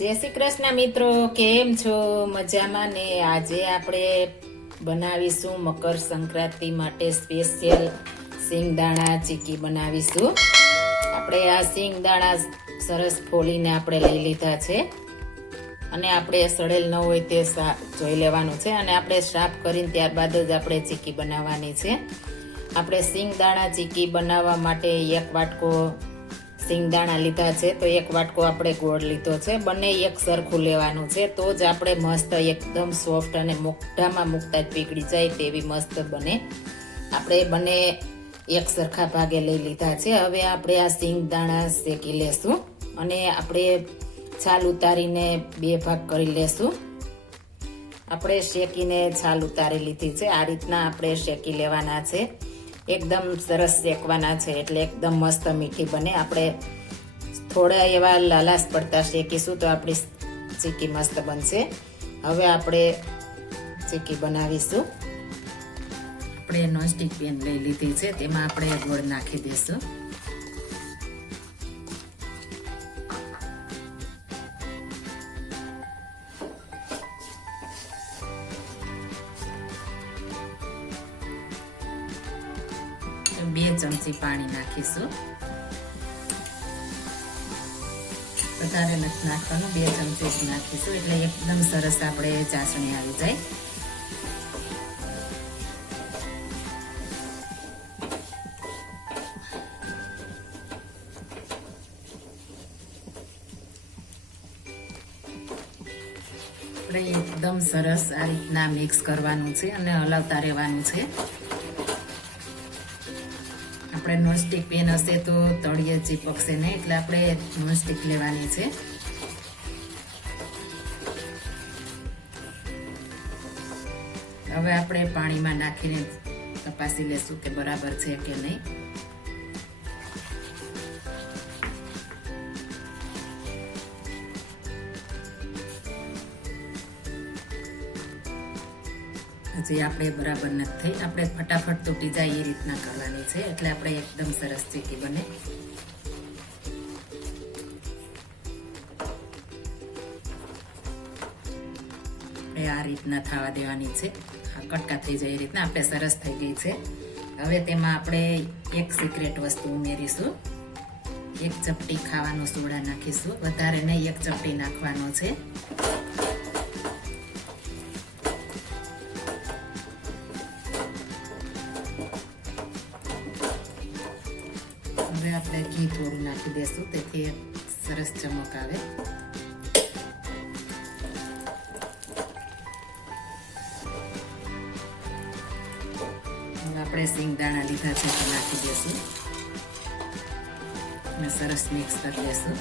જય શ્રી કૃષ્ણ મિત્રો, કેમ છો? મજામાં ને આજે આપણે બનાવીશું મકર સંક્રાંતિ માટે સ્પેશિયલ સિંગદાણા ચીકી બનાવીશું. આપણે આ સિંગદાણા સરસ ફોલીને આપણે લઈ લીધા છે. અને આપણે સડેલ ન હોય તે જોઈ લેવાનું છે. અને આપણે સાફ કરીને ત્યારબાદ જ આપણે ચીકી બનાવવાની છે. આપણે સિંગદાણા ચીકી બનાવવા માટે એક વાટકો સિંગદાણા લીધા છે, તો એક વાટકો આપણે ગોળ લીધો છે. બંને એક સરખું લેવાનું છે, તો જ આપણે મસ્ત એકદમ સોફ્ટ અને મોઢામાં મૂકતા જ પીગળી જાય તેવી મસ્ત બને. આપણે બંને એક સરખા ભાગે લઈ લીધા છે. હવે આપણે આ સિંગદાણા શેકી લેશું અને આપણે છાલ ઉતારીને બે ભાગ કરી લેશું. આપણે શેકીને છાલ ઉતારી લીધી છે. આ રીતના આપણે શેકી લેવાના છે. એકદમ સરસ શેકવાના છે એટલે એકદમ મસ્ત મીઠી બને. આપણે થોડા એવા લાલાશ પડતા શેકીશું તો આપણી ચીકી મસ્ત બનશે. હવે આપણે ચીકી બનાવીશું. આપણે નોનસ્ટિક પેન લઈ લીધી છે, તેમાં આપણે ગોળ નાખી દઈશું. બે ચમચી પાણી નાખીશું. વધારે નથી નાખવાનું, બે ચમચી જ નાખીશું. એટલે એકદમ સરસ આપણે ચાસણી આવી જાય. આપણે એકદમ સરસ આ રીતના મિક્સ કરવાનું છે અને હલાવતા રહેવાનું છે. આપણે નોનસ્ટિક પેન હશે તો તળિયે ચીપકશે નહીં એટલે આપણે નોનસ્ટિક લેવાની છે. હવે આપણે પાણીમાં નાખીને તપાસી લેશું કે બરાબર છે કે નહીં. હજી આપણે બરાબર નથી થઈ, આપણે ફટાફટ તૂટી જાય એ રીતના કરવાની છે, એટલે આપણે એકદમ સરસ ચીકી બને. આપણે આ રીતના થવા દેવાની છે. કટકા થઈ જાય એ રીતના, આપણે સરસ થઈ ગઈ છે. હવે તેમાં આપણે એક સિક્રેટ વસ્તુ ઉમેરીશું. એક ચપટી ખાવાનો સોડા નાખીશું. વધારે નહીં, એક ચપટી નાખવાનો છે. હવે આપણે ઘી થોડું નાખી દઈશું તેથી સરસ ચમક આવે. આપણે સિંગદાણા લીધા છે, તે નાખી દઈશું અને સરસ મિક્સ કરી દઈશું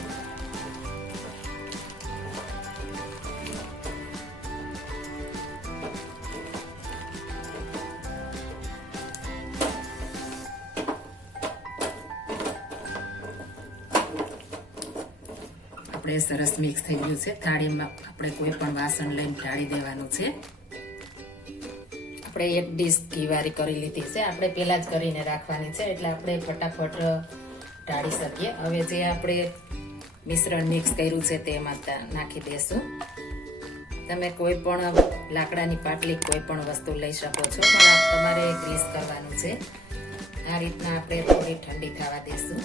આપણે સરસ મિક્સ થઈ ગયું છે. થાળીમાં આપણે કોઈ પણ વાસણ લઈને ઢાળી દેવાનું છે. આપણે એક ડીશ ઘીવારી કરી લીધી છે. આપણે પહેલાં જ કરીને રાખવાની છે, એટલે આપણે ફટાફટ ઢાળી શકીએ. હવે જે આપણે મિશ્રણ મિક્સ કર્યું છે તેમાં નાખી દેશું. તમે કોઈ પણ લાકડાની પાટલી કોઈ પણ વસ્તુ લઈ શકો છો તમારે ગ્રીસ કરવાનું છે. આ રીતના આપણે થોડી ઠંડી થવા દેશું.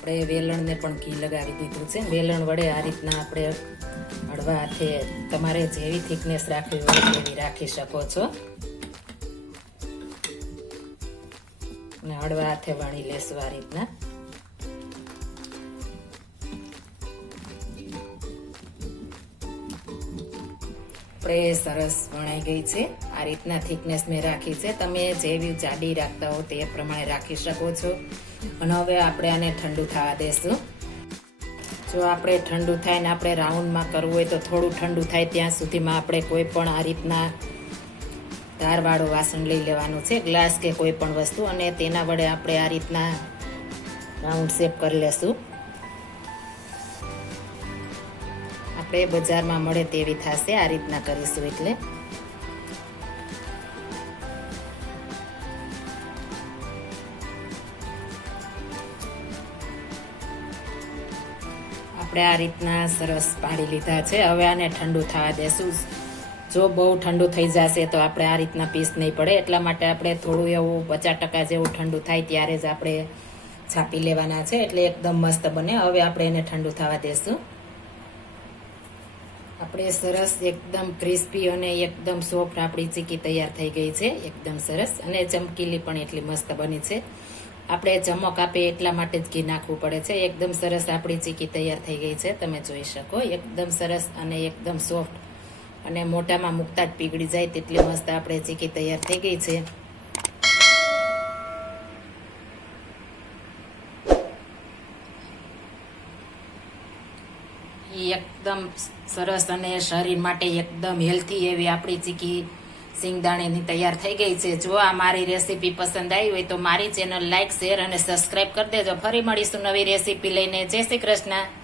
આપણે વેલણને પણ ઘી લગાવી દીધું છે. વેલણ વડે આ રીતના આપણે હળવા હાથે તમારે જેવી થિકનેસ રાખવી હોય તેવી રાખી શકો છો. અને હળવા હાથે વણી લેશું આ રીતના. આપણે સરસ વણાઈ ગઈ છે. આ રીતના થિકનેસ મેં રાખી છે. તમે જેવી જાડી રાખતા હો તે પ્રમાણે રાખી શકો છો. અને હવે આપણે આને ઠંડુ થવા દેશું. જો આપણે ઠંડુ થાય ને આપણે રાઉન્ડમાં કરવું હોય તો થોડું ઠંડુ થાય ત્યાં સુધીમાં આપણે કોઈ પણ આ રીતના ધારવાળું વાસણ લઈ લેવાનું છે, ગ્લાસ કે કોઈ પણ વસ્તુ, અને તેના વડે આપણે આ રીતના રાઉન્ડ શેપ કરી લેશું. આપણે બજારમાં મળે તેવી થશે, આ રીતના કરીશું એટલે. આપણે આ રીતના સરસ પાડી લીધા છે. હવે આને ઠંડુ થવા દેશું. જો બહુ ઠંડુ થઈ જશે તો આપણે આ રીતના પીસ નહીં પડે. એટલા માટે આપણે થોડું એવું પચાસ ટકા જેવું ઠંડુ થાય ત્યારે જ આપણે છાપી લેવાના છે. એટલે એકદમ મસ્ત બને. હવે આપણે એને ઠંડુ થવા દેશું. આપણે સરસ એકદમ ક્રિસ્પી અને એકદમ સોફ્ટ આપણી ચીકી તૈયાર થઈ ગઈ છે. એકદમ સરસ અને ચમકીલી પણ એટલી મસ્ત બની છે. આપણે ચમક આપે એટલા માટે જ ઘી નાખવું પડે છે. એકદમ સરસ આપણી ચીકી તૈયાર થઈ ગઈ છે. તમે જોઈ શકો, એકદમ સરસ અને એકદમ સોફ્ટ અને મોટામાં મૂકતા જ પીગળી જાય તેટલી મસ્ત આપણે ચીકી તૈયાર થઈ ગઈ છે. એકદમ સરસ અને શરીર માટે એકદમ હેલ્થી એવી આપણી ચીકી સિંગદાણીની તૈયાર થઈ ગઈ છે. જો આ મારી રેસીપી પસંદ આવી હોય તો મારી ચેનલ લાઇક શેર અને સબસ્ક્રાઈબ કરી દેજો. ફરી મળીશું નવી રેસીપી લઈને. જય શ્રી કૃષ્ણ.